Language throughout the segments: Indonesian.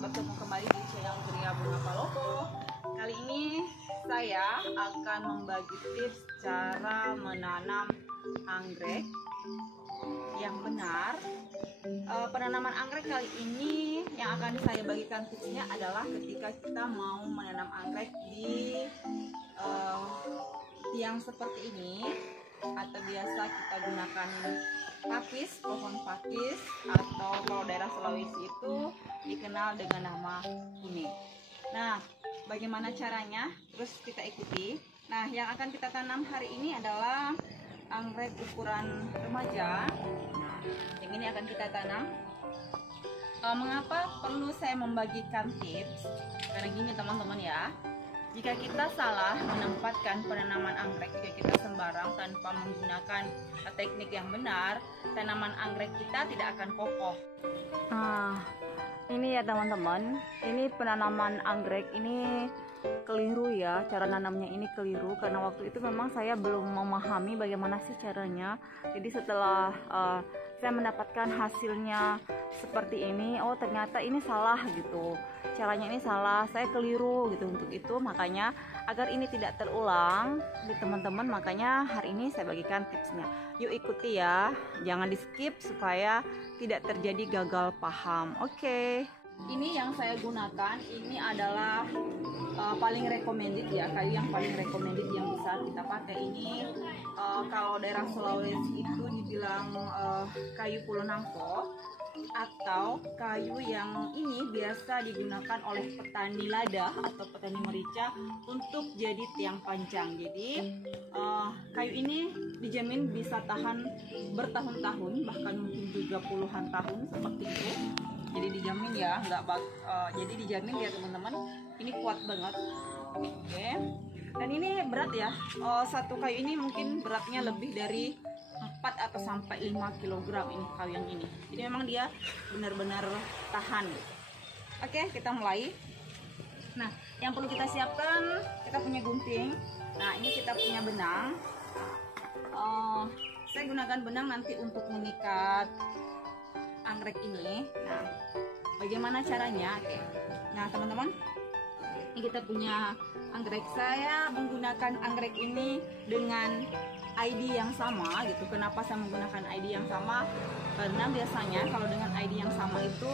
bertemu kembali di channel Geria Bunga Palopo. Kali ini saya akan membagi tips cara menanam anggrek yang benar. Penanaman anggrek kali ini yang akan saya bagikan tipsnya adalah ketika kita mau menanam anggrek di tiang seperti ini, atau biasa kita gunakan pakis, pohon pakis, atau kalau daerah Sulawesi itu dikenal dengan nama ini. Nah, bagaimana caranya? Terus kita ikuti. Nah, yang akan kita tanam hari ini adalah anggrek ukuran remaja. Nah, yang ini akan kita tanam. Mengapa perlu saya membagikan tips? Karena gini teman-teman ya, jika kita salah menempatkan penanaman anggrek, jika kita sembarang tanpa menggunakan teknik yang benar, tanaman anggrek kita tidak akan kokoh. Nah, ini ya teman-teman, ini penanaman anggrek ini keliru ya, cara nanamnya ini keliru karena waktu itu memang saya belum memahami bagaimana sih caranya. Jadi setelah saya mendapatkan hasilnya seperti ini, oh ternyata ini salah gitu, caranya ini salah, saya keliru gitu. Untuk itu makanya agar ini tidak terulang di teman-teman, makanya hari ini saya bagikan tipsnya. Yuk ikuti ya, jangan di skip supaya tidak terjadi gagal paham. Oke. Ini yang saya gunakan, ini adalah paling recommended ya, kayu yang paling recommended yang bisa kita pakai ini. Kalau daerah Sulawesi itu dibilang kayu pulau nangko, atau kayu yang ini biasa digunakan oleh petani lada atau petani merica untuk jadi tiang panjang. Jadi kayu ini dijamin bisa tahan bertahun-tahun, bahkan mungkin juga puluhan tahun seperti itu. Jadi dijamin ya, jadi dijamin ya teman-teman, ini kuat banget. Oke. Dan ini berat ya, satu kayu ini mungkin beratnya lebih dari 4 atau sampai 5 kg ini kayu yang ini. Jadi memang dia benar-benar tahan. Oke, kita mulai. Nah, yang perlu kita siapkan, kita punya gunting. Nah, ini kita punya benang. Saya gunakan benang nanti untuk mengikat anggrek ini. Nah, bagaimana caranya? Oke. Nah, teman-teman, ini kita punya anggrek. Saya menggunakan anggrek ini dengan ID yang sama gitu. Kenapa saya menggunakan ID yang sama? Karena biasanya kalau dengan ID yang sama itu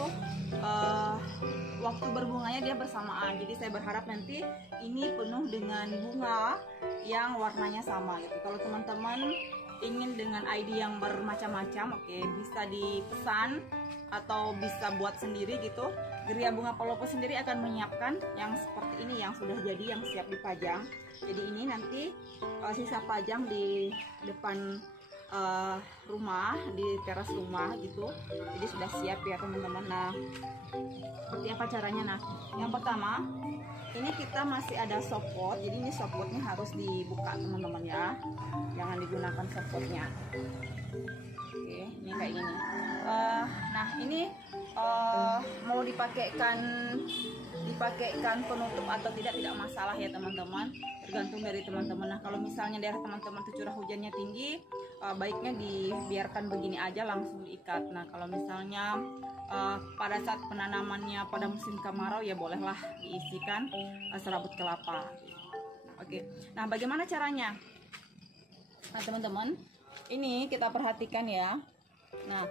waktu berbunganya dia bersamaan. Jadi saya berharap nanti ini penuh dengan bunga yang warnanya sama gitu. Kalau teman-teman ingin dengan ID yang bermacam-macam, oke, bisa dipesan atau bisa buat sendiri gitu. Geria Bunga Palopo sendiri akan menyiapkan yang seperti ini, yang sudah jadi, yang siap dipajang. Jadi ini nanti sisa pajang di depan rumah, di teras rumah gitu. Jadi sudah siap ya teman-teman. Nah, seperti apa caranya? Nah, yang pertama, ini kita masih ada sopot. Jadi ini sopotnya harus dibuka teman-teman ya, jangan digunakan sopotnya. Oke, ini kayak gini. Nah, ini mau dipakaikan penutup atau tidak masalah ya teman-teman, tergantung dari teman-teman. Nah, kalau misalnya daerah teman-teman itu curah hujannya tinggi, baiknya dibiarkan begini aja, langsung diikat. Nah, kalau misalnya pada saat penanamannya pada musim kemarau, ya bolehlah diisikan serabut kelapa. Oke. Nah, bagaimana caranya? Nah, teman-teman, ini kita perhatikan ya. Nah,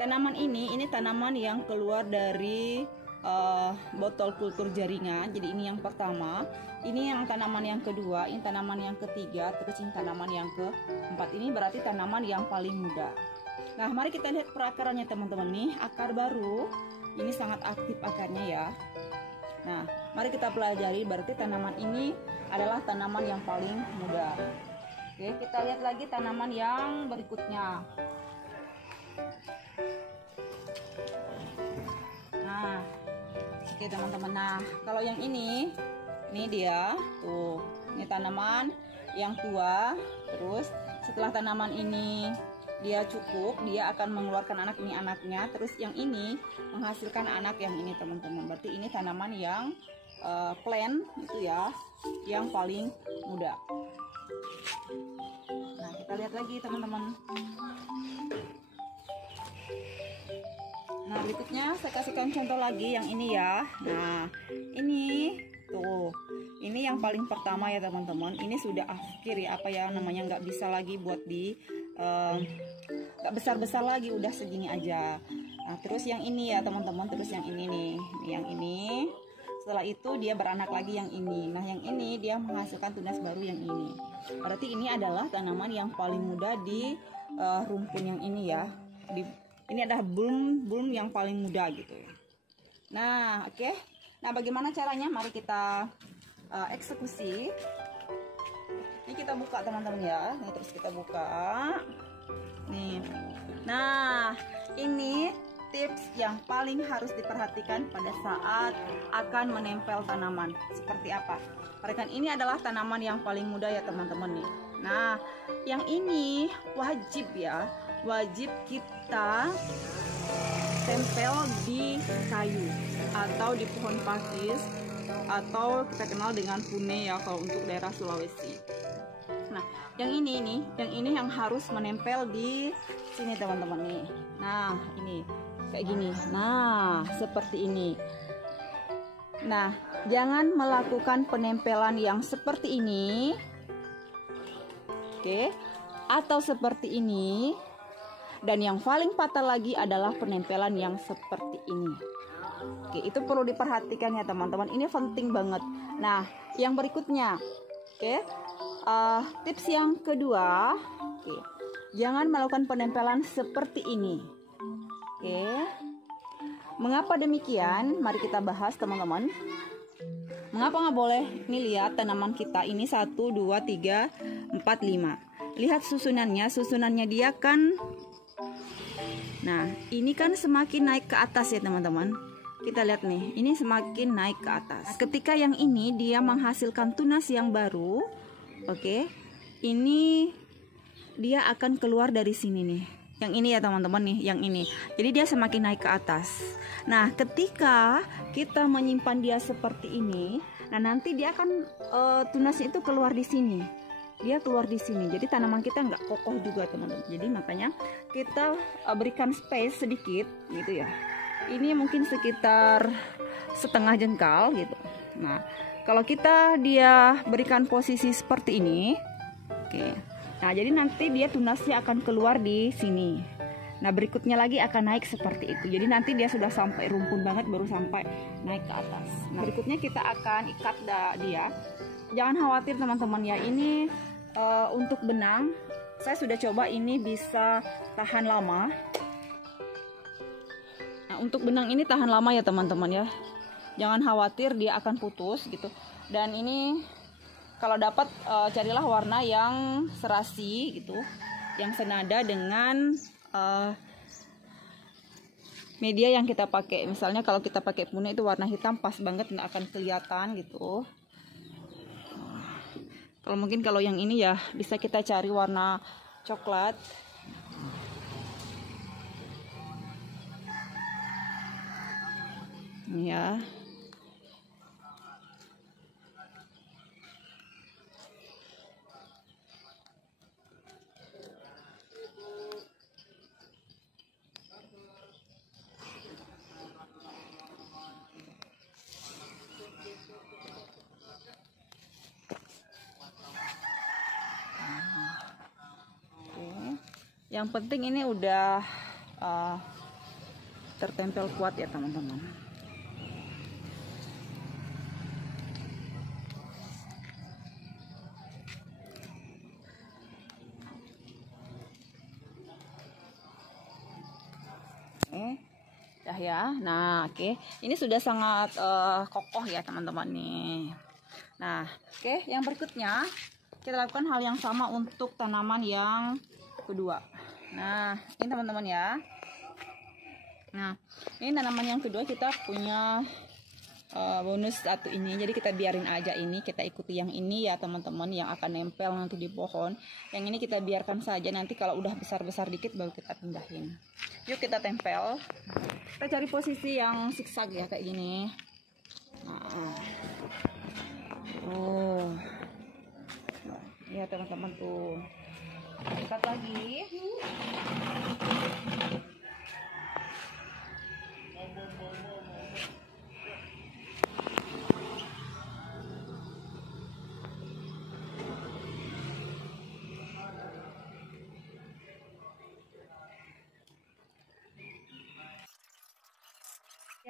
tanaman ini tanaman yang keluar dari botol kultur jaringan. Jadi ini yang pertama, ini yang tanaman yang kedua, ini tanaman yang ketiga, terus ini tanaman yang keempat. Ini berarti tanaman yang paling muda. Nah, mari kita lihat perakarannya teman-teman. Nih, akar baru, ini sangat aktif akarnya ya. Nah, mari kita pelajari, berarti tanaman ini adalah tanaman yang paling muda. Oke, kita lihat lagi tanaman yang berikutnya. Nah, oke teman-teman. Nah, kalau yang ini dia tuh, ini tanaman yang tua. Terus setelah tanaman ini dia cukup, dia akan mengeluarkan anak, ini anaknya. Terus yang ini menghasilkan anak yang ini teman-teman. Berarti ini tanaman yang plant itu ya, yang paling muda. Nah, kita lihat lagi teman-teman. Nah, berikutnya saya kasihkan contoh lagi yang ini ya. Nah, ini tuh, ini yang paling pertama ya teman-teman. Ini sudah akhir ya, apa ya namanya, nggak bisa lagi buat di nggak besar-besar lagi, udah segini aja. Nah, terus yang ini ya teman-teman, terus yang ini nih, yang ini. Setelah itu dia beranak lagi yang ini. Nah, yang ini dia menghasilkan tunas baru yang ini. Berarti ini adalah tanaman yang paling muda di rumpun yang ini ya. Ini adalah bulb yang paling muda gitu. Nah, oke. Nah, bagaimana caranya? Mari kita eksekusi. Ini kita buka teman-teman ya. Nih, terus kita buka. Nih. Nah, ini tips yang paling harus diperhatikan pada saat akan menempel tanaman. Seperti apa? Perhatikan, ini adalah tanaman yang paling muda ya teman-teman nih. Nah, yang ini wajib ya, wajib kita tempel di kayu atau di pohon pakis, atau kita kenal dengan pune ya kalau untuk daerah Sulawesi. Nah, yang ini yang harus menempel di sini teman-teman nih. Nah, ini kayak gini. Nah, seperti ini. Nah, jangan melakukan penempelan yang seperti ini. Oke. Atau seperti ini. Dan yang paling fatal lagi adalah penempelan yang seperti ini. Oke, itu perlu diperhatikan ya teman-teman. Ini penting banget. Nah, yang berikutnya. Oke. Tips yang kedua. Oke. Jangan melakukan penempelan seperti ini. Oke, mengapa demikian? Mari kita bahas teman-teman. Mengapa nggak boleh? Ini lihat tanaman kita ini 1, 2, 3, 4, 5. Lihat susunannya dia kan. Nah, ini kan semakin naik ke atas ya teman-teman. Kita lihat nih, ini semakin naik ke atas. Ketika yang ini dia menghasilkan tunas yang baru, oke, ini dia akan keluar dari sini nih. Yang ini ya teman-teman nih, yang ini. Jadi dia semakin naik ke atas. Nah, ketika kita menyimpan dia seperti ini, nah nanti dia akan tunasnya itu keluar di sini. Dia keluar di sini. Jadi tanaman kita nggak kokoh juga teman-teman. Jadi makanya kita berikan space sedikit gitu ya. Ini mungkin sekitar setengah jengkal gitu. Nah, kalau dia berikan posisi seperti ini, oke. Nah, jadi nanti dia tunasnya akan keluar di sini. Nah, berikutnya lagi akan naik seperti itu. Jadi nanti dia sudah sampai rumpun banget baru sampai naik ke atas. Nah, berikutnya kita akan ikat dia. Jangan khawatir teman-teman ya. Ini untuk benang. Saya sudah coba, ini bisa tahan lama. Nah, untuk benang ini tahan lama ya teman-teman ya. Jangan khawatir dia akan putus gitu. Dan ini kalau dapat carilah warna yang serasi gitu, yang senada dengan media yang kita pakai. Misalnya kalau kita pakai pune itu warna hitam pas banget, nggak akan kelihatan gitu. Kalau yang ini ya bisa kita cari warna coklat. Ini ya. Yang penting ini udah tertempel kuat ya teman-teman. Dah ya. Nah, oke. Ini sudah sangat kokoh ya teman-teman nih. Nah, oke. Yang berikutnya kita lakukan hal yang sama untuk tanaman yang kedua. Nah, ini teman-teman ya. Nah, ini tanaman yang kedua kita punya bonus satu ini. Jadi kita biarin aja ini, kita ikuti yang ini ya teman-teman, yang akan nempel nanti di pohon. Yang ini kita biarkan saja, nanti kalau udah besar-besar dikit baru kita pindahin. Yuk kita tempel. Kita cari posisi yang zigzag ya kayak gini. Nah. Oh. Ya teman-teman tuh. Ikat lagi.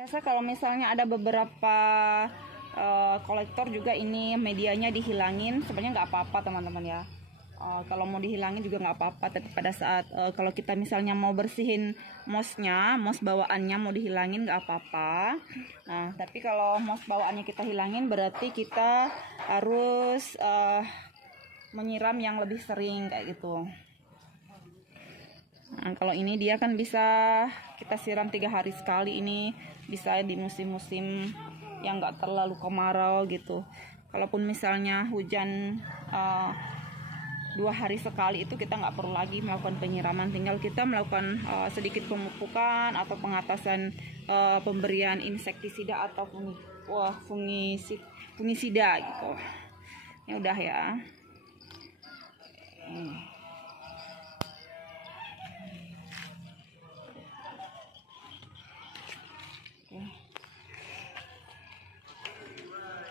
Biasa kalau misalnya ada beberapa kolektor juga ini medianya dihilangin, sebenarnya nggak apa-apa teman-teman ya. Kalau mau dihilangin juga nggak apa-apa, tapi pada saat kalau kita misalnya mau bersihin mousnya, mouse bawaannya mau dihilangin nggak apa-apa. Nah, tapi kalau mouse bawaannya kita hilangin berarti kita harus menyiram yang lebih sering kayak gitu. Nah, kalau ini dia kan bisa kita siram 3 hari sekali, ini bisa di musim-musim yang nggak terlalu kemarau gitu. Kalaupun misalnya hujan 2 hari sekali itu kita nggak perlu lagi melakukan penyiraman, tinggal kita melakukan sedikit pemupukan atau pengatasan pemberian insektisida atau fungisida gitu. Ini udah ya.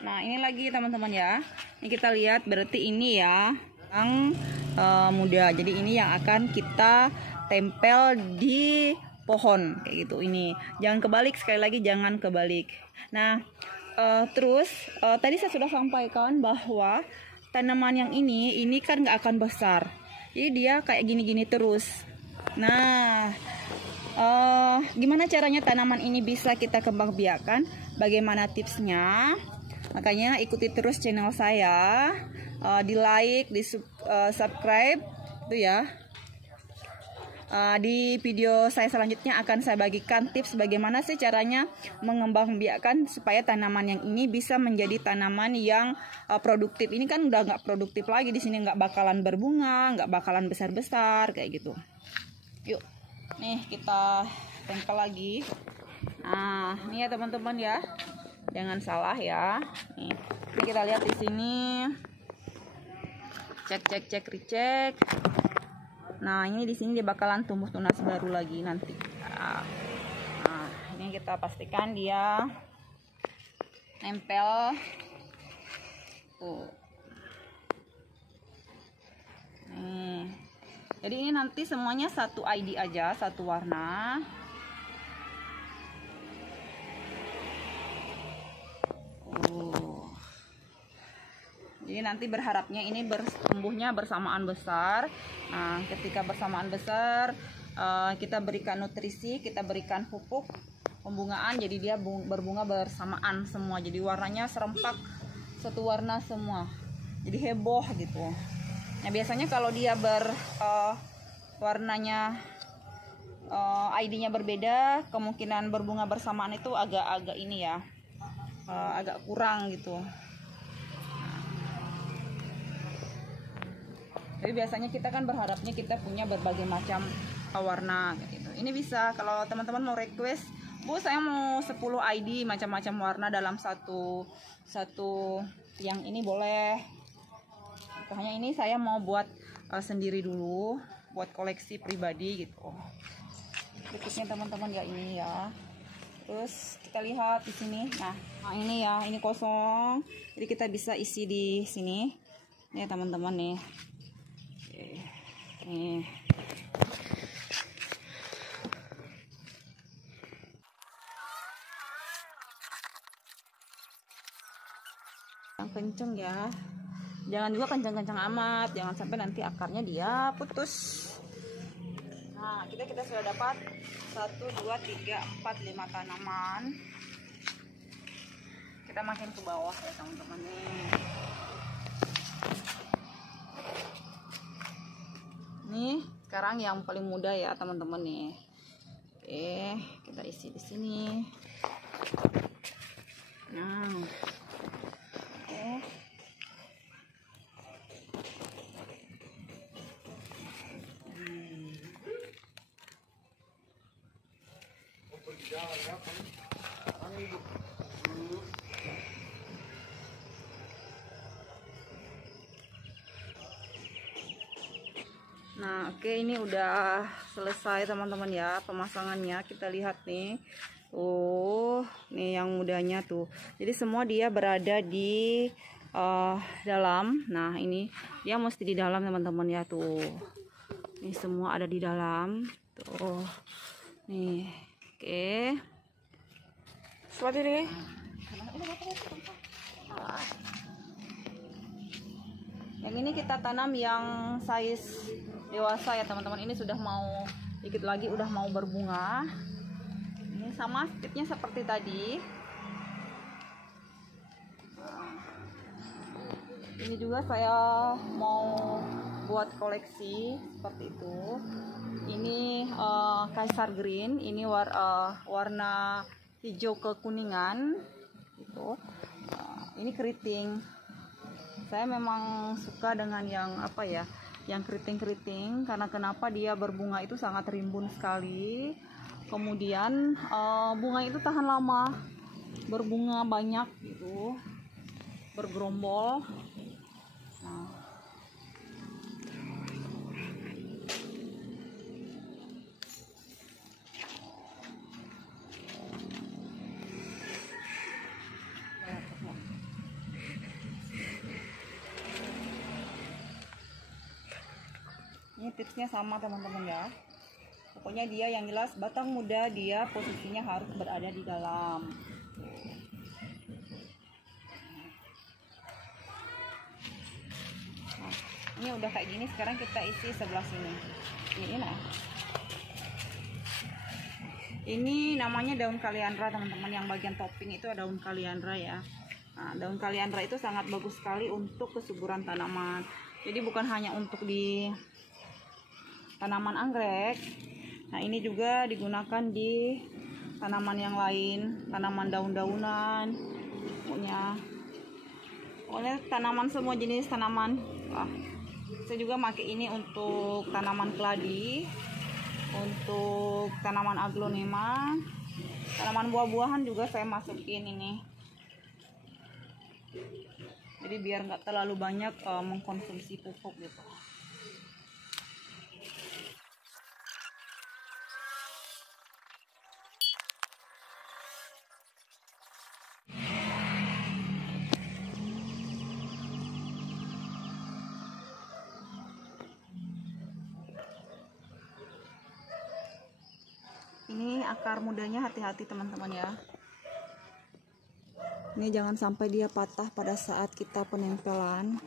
Nah, ini lagi teman-teman ya. Ini kita lihat berarti ini ya yang muda. Jadi ini yang akan kita tempel di pohon kayak gitu. Ini jangan kebalik, sekali lagi jangan kebalik. Nah, terus tadi saya sudah sampaikan bahwa tanaman yang ini kan nggak akan besar. Jadi dia kayak gini-gini terus. Nah, gimana caranya tanaman ini bisa kita kembang biakan? Bagaimana tipsnya? Makanya ikuti terus channel saya, di like, di subscribe itu ya. Di video saya selanjutnya akan saya bagikan tips bagaimana sih caranya mengembangbiakkan supaya tanaman yang ini bisa menjadi tanaman yang produktif. Ini kan udah nggak produktif lagi, di sini nggak bakalan berbunga, nggak bakalan besar-besar kayak gitu. Yuk, nih kita tempel lagi. Nah, ini ya teman-teman ya, jangan salah ya. Nih, ini kita lihat di sini. Cek, recek. Nah, ini di sini dia bakalan tumbuh tunas baru lagi nanti. Nah, ini kita pastikan dia nempel. Nih. Jadi ini nanti semuanya satu ID aja, satu warna. Jadi nanti berharapnya ini bertumbuhnya bersamaan besar. Nah, ketika bersamaan besar, kita berikan nutrisi, kita berikan pupuk pembungaan, jadi dia berbunga bersamaan semua. Jadi warnanya serempak, satu warna semua. Jadi heboh gitu. Nah, biasanya kalau dia warnanya ID-nya berbeda, kemungkinan berbunga bersamaan itu agak ini ya, agak kurang gitu. Jadi biasanya kita kan berharapnya kita punya berbagai macam warna gitu. Ini bisa kalau teman-teman mau request, Bu, saya mau 10 ID macam-macam warna dalam satu yang ini boleh. Hanya ini saya mau buat sendiri dulu, buat koleksi pribadi gitu. Berikutnya teman-teman ya ini ya. Terus kita lihat di sini. Nah, ini ya, ini kosong. Jadi kita bisa isi di sini. Nih teman-teman nih. Nih. Yang kenceng ya, jangan juga kencang-kencang amat, jangan sampai nanti akarnya dia putus. Nah, kita sudah dapat 1, 2, 3, 4, 5 tanaman. Kita makin ke bawah ya teman-teman nih. Nih sekarang yang paling muda ya teman-teman nih. Oke, kita isi di sini. Nah, oke. Nah, oke, ini udah selesai teman-teman ya pemasangannya. Kita lihat nih. Nih yang mudanya tuh. Jadi semua dia berada di dalam. Nah, ini dia mesti di dalam teman-teman ya tuh. Ini semua ada di dalam. Tuh. Nih. Oke. Seperti ini. Yang ini kita tanam yang size dewasa ya teman-teman. Ini sudah mau dikit lagi udah mau berbunga. Ini sama tipnya seperti tadi. Ini juga saya mau buat koleksi seperti itu. Ini Kaisar Green, ini warna hijau kekuningan gitu. Ini keriting. Saya memang suka dengan yang apa ya, yang keriting-keriting, karena kenapa dia berbunga itu sangat rimbun sekali. Kemudian bunga itu tahan lama, berbunga banyak gitu, bergerombol. Ini tipsnya sama teman-teman ya. Pokoknya dia yang jelas batang muda, dia posisinya harus berada di dalam. Nah, ini udah kayak gini, sekarang kita isi sebelah sini. Ini nah. Ini namanya daun kaliandra teman-teman, yang bagian topping itu ada daun kaliandra ya. Nah, daun kaliandra itu sangat bagus sekali untuk kesuburan tanaman. Jadi bukan hanya untuk di tanaman anggrek. Nah, ini juga digunakan di tanaman yang lain, tanaman daun-daunan, pokoknya tanaman, semua jenis tanaman. Saya juga pakai ini untuk tanaman keladi, untuk tanaman aglonema, tanaman buah-buahan juga saya masukin ini. Jadi biar nggak terlalu banyak mengkonsumsi pupuk gitu. Ini akar mudanya hati-hati teman-teman ya. Ini jangan sampai dia patah pada saat kita penempelan.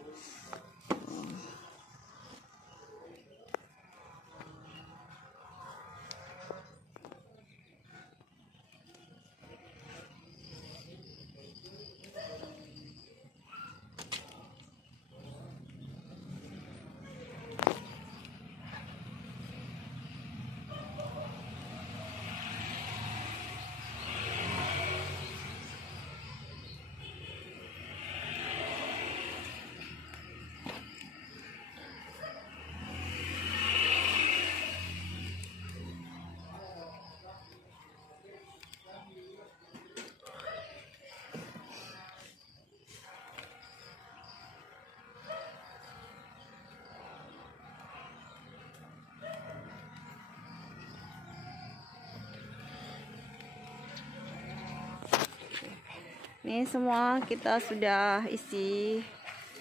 Ini semua kita sudah isi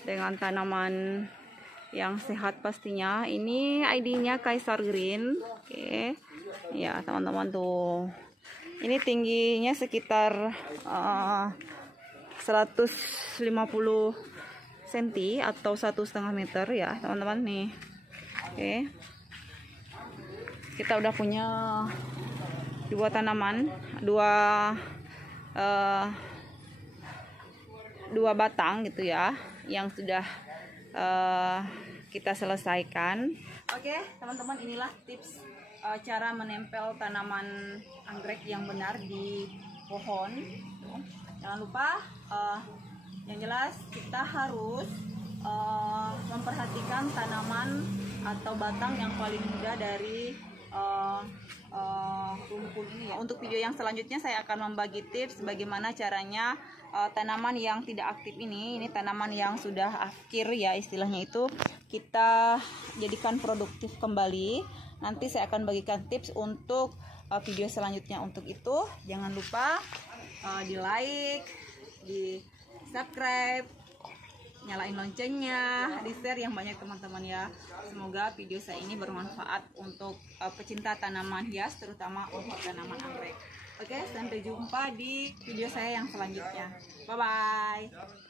dengan tanaman yang sehat pastinya. Ini ID-nya Kaisar Green. Oke. Ya, teman-teman tuh. Ini tingginya sekitar 150 cm atau 1,5 meter ya, teman-teman nih. Oke. Kita udah punya dua tanaman, dua batang gitu ya, yang sudah kita selesaikan. Oke teman-teman, inilah tips cara menempel tanaman anggrek yang benar di pohon. Jangan lupa yang jelas kita harus memperhatikan tanaman atau batang yang paling muda dari rumpun ini ya. Untuk video yang selanjutnya saya akan membagi tips bagaimana caranya tanaman yang tidak aktif ini tanaman yang sudah akhir ya istilahnya, itu kita jadikan produktif kembali. Nanti saya akan bagikan tips untuk video selanjutnya. Untuk itu jangan lupa di like, di subscribe, nyalain loncengnya, di share yang banyak teman-teman ya. Semoga video saya ini bermanfaat untuk pecinta tanaman hias, terutama untuk tanaman anggrek. Oke, sampai jumpa di video saya yang selanjutnya. Bye bye.